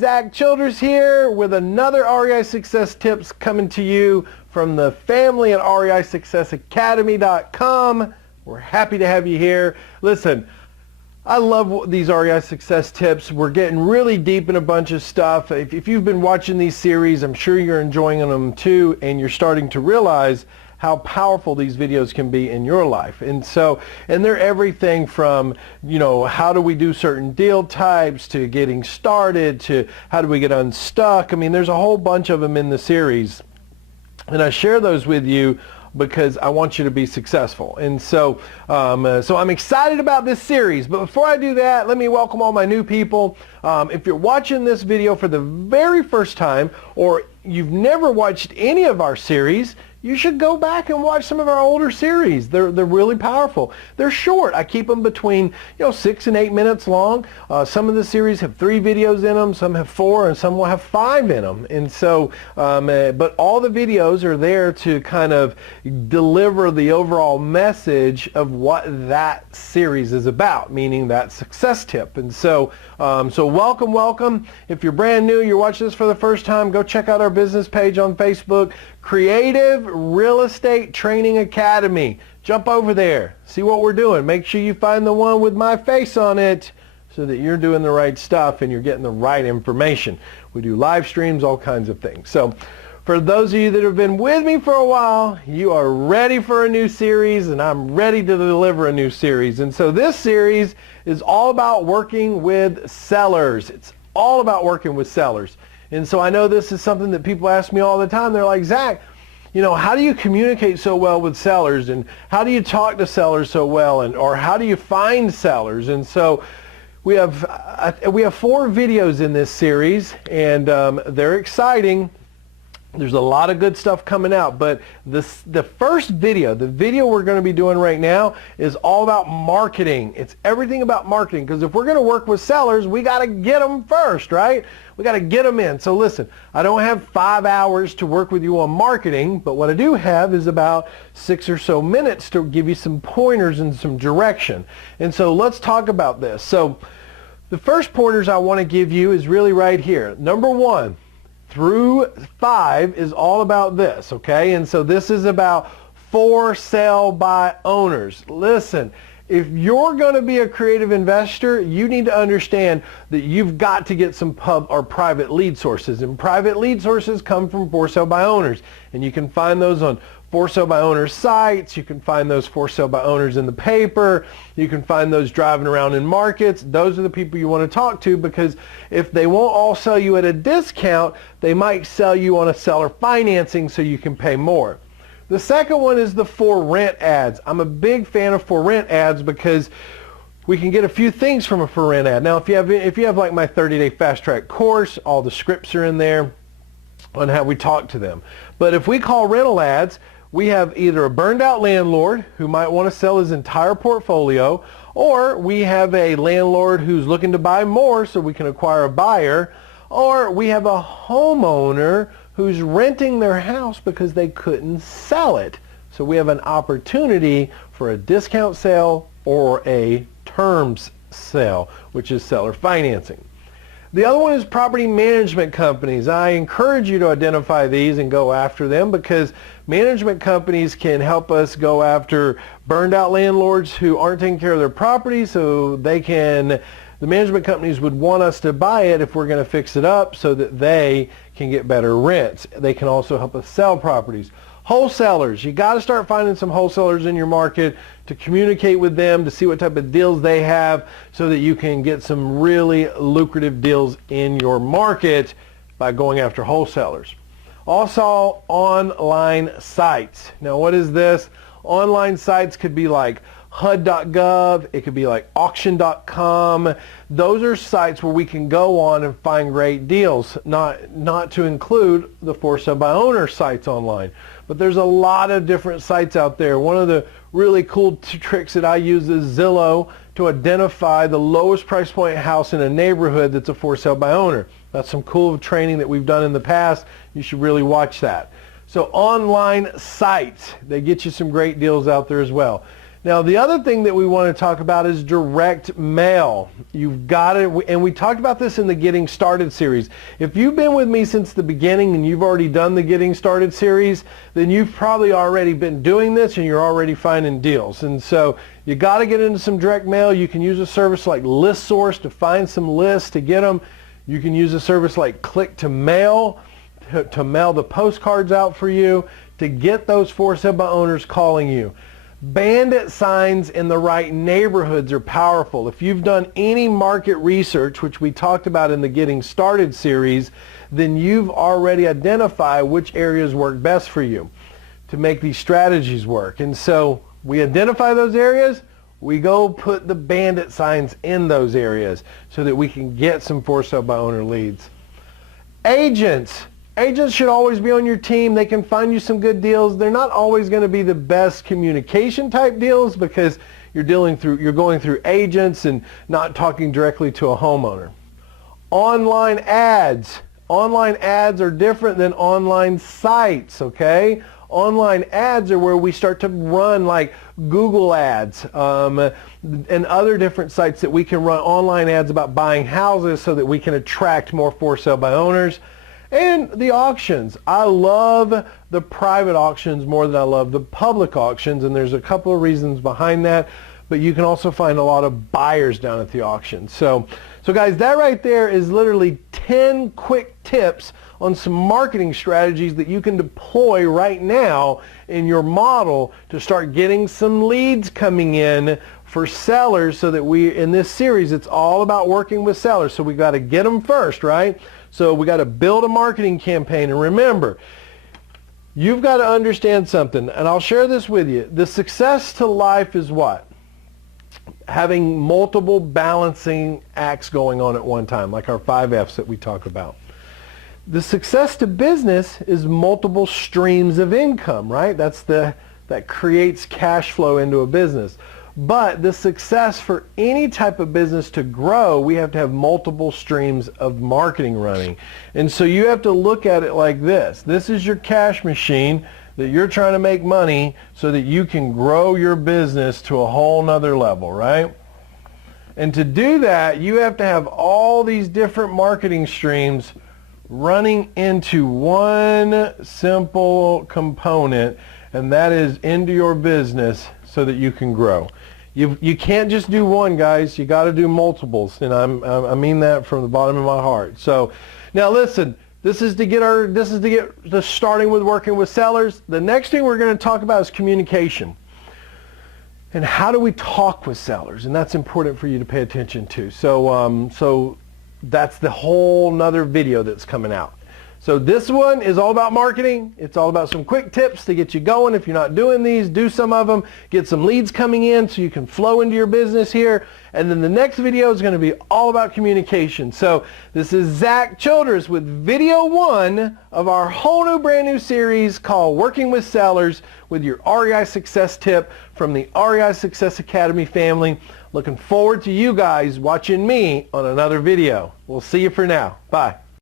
Zack Childress here with another REI Success Tips coming to you from the family at REISuccessAcademy.com. We're happy to have you here. Listen, I love these REI Success Tips. We're getting really deep in a bunch of stuff. If you've been watching these series, I'm sure you're enjoying them too, and you're starting to realize how powerful these videos can be in your life. And they're everything from, how do we do certain deal types, to getting started, to how do we get unstuck. I mean, there's a whole bunch of them in the series. And I share those with you because I want you to be successful. And so I'm excited about this series. But before I do that, let me welcome all my new people. If you're watching this video for the very first time, or you've never watched any of our series, you should go back and watch some of our older series. They're really powerful. They're short. I keep them between 6 and 8 minutes long. Some of the series have 3 videos in them, some have 4, and some will have 5 in them. And so, but all the videos are there to kind of deliver the overall message of what that series is about, meaning that success tip. And so, welcome. If you're brand new, you're watching this for the first time, go check out our business page on Facebook, Creative Real Estate Training Academy. Jump over there, see what we're doing. Make sure you find the one with my face on it so that you're doing the right stuff and you're getting the right information. We do live streams, all kinds of things. So for those of you that have been with me for a while, you are ready for a new series, and I'm ready to deliver a new series. And so this series is all about working with sellers. It's all about working with sellers. And so I know this is something that people ask me all the time. They're like, Zack, how do you communicate so well with sellers, and how do you talk to sellers so well, or how do you find sellers? And so we have 4 videos in this series, and they're exciting. There's a lot of good stuff coming out, but the first video, the video we're going to be doing right now, is all about marketing. It's everything about marketing, because if we're going to work with sellers, we got to get them first, right? We got to get them in. So listen, I don't have 5 hours to work with you on marketing, but what I do have is about 6 or so minutes to give you some pointers and some direction. And so let's talk about this. So the first pointers I want to give you is really right here. Number 1 through 5 is all about this, okay? And so this is about for sale by owners. Listen, if you're going to be a creative investor, you need to understand that you've got to get some private lead sources. And private lead sources come from for sale by owners. And you can find those on for sale by owners sites. You can find those for sale by owners in the paper. You can find those driving around in markets. Those are the people you want to talk to, because if they won't all sell you at a discount, they might sell you on a seller financing so you can pay more. The second one is the for rent ads. I'm a big fan of for rent ads because we can get a few things from a for rent ad. Now, if you have like my 30-day fast track course, all the scripts are in there on how we talk to them. But if we call rental ads, we have either a burned out landlord who might want to sell his entire portfolio, or we have a landlord who's looking to buy more so we can acquire a buyer, or we have a homeowner who's renting their house because they couldn't sell it. So we have an opportunity for a discount sale or a terms sale, which is seller financing. The other one is property management companies. I encourage you to identify these and go after them, because management companies can help us go after burned out landlords who aren't taking care of their property, so the management companies would want us to buy it if we're going to fix it up so that they can get better rents. They can also help us sell properties. Wholesalers, you got to start finding some wholesalers in your market to communicate with them, to see what type of deals they have, so that you can get some really lucrative deals in your market by going after wholesalers. Also, online sites. Now, what is this? Online sites could be like HUD.gov, it could be like auction.com. Those are sites where we can go on and find great deals, not to include the for sale by owner sites online. But there's a lot of different sites out there. One of the really cool tricks that I use is Zillow to identify the lowest price point house in a neighborhood that's a for sale by owner. That's some cool training that we've done in the past. You should really watch that. So online sites, they get you some great deals out there as well. Now, the other thing that we want to talk about is direct mail. You've got it, and we talked about this in the Getting Started series. If you've been with me since the beginning and you've already done the Getting Started series, then you've probably already been doing this and you're already finding deals. And so you got to get into some direct mail. You can use a service like ListSource to find some lists to get them. You can use a service like Click to Mail to mail the postcards out for you to get those for sale by owners calling you. Bandit signs in the right neighborhoods are powerful. If you've done any market research, which we talked about in the Getting Started series, then you've already identified which areas work best for you to make these strategies work. And so we identify those areas, we go put the bandit signs in those areas so that we can get some for sale by owner leads. Agents should always be on your team. They can find you some good deals. They're not always going to be the best communication type deals because you're going through agents and not talking directly to a homeowner. Online ads. Online ads are different than online sites, okay? Online ads are where we start to run like Google ads and other different sites that we can run online ads about buying houses so that we can attract more for sale by owners. And the auctions. I love the private auctions more than I love the public auctions, and there's a couple of reasons behind that, but you can also find a lot of buyers down at the auction. So guys, that right there is literally 10 quick tips on some marketing strategies that you can deploy right now in your model to start getting some leads coming in for sellers, so that in this series, it's all about working with sellers. So we got to get them first, right? So we got to build a marketing campaign. And remember, you've got to understand something, and I'll share this with you. The success to life is what? Having multiple balancing acts going on at one time, like our 5 F's that we talk about. The success to business is multiple streams of income, right? That creates cash flow into a business. But the success for any type of business to grow, we have to have multiple streams of marketing running. And so you have to look at it like this. This is your cash machine that you're trying to make money so that you can grow your business to a whole nother level, right? And to do that, you have to have all these different marketing streams running into one simple component, and that is into your business so that you can grow. You can't just do one, guys. You got to do multiples, and I mean that from the bottom of my heart. So now listen, this is to get starting with working with sellers. The next thing we're going to talk about is communication. And how do we talk with sellers? And that's important for you to pay attention to. So that's the whole nother video that's coming out. So this one is all about marketing. It's all about some quick tips to get you going. If you're not doing these, do some of them. Get some leads coming in so you can flow into your business here. And then the next video is going to be all about communication. So this is Zack Childress with video 1 of our whole new brand new series called Working with Sellers with your REI Success Tip from the REI Success Academy family. Looking forward to you guys watching me on another video. We'll see you for now. Bye.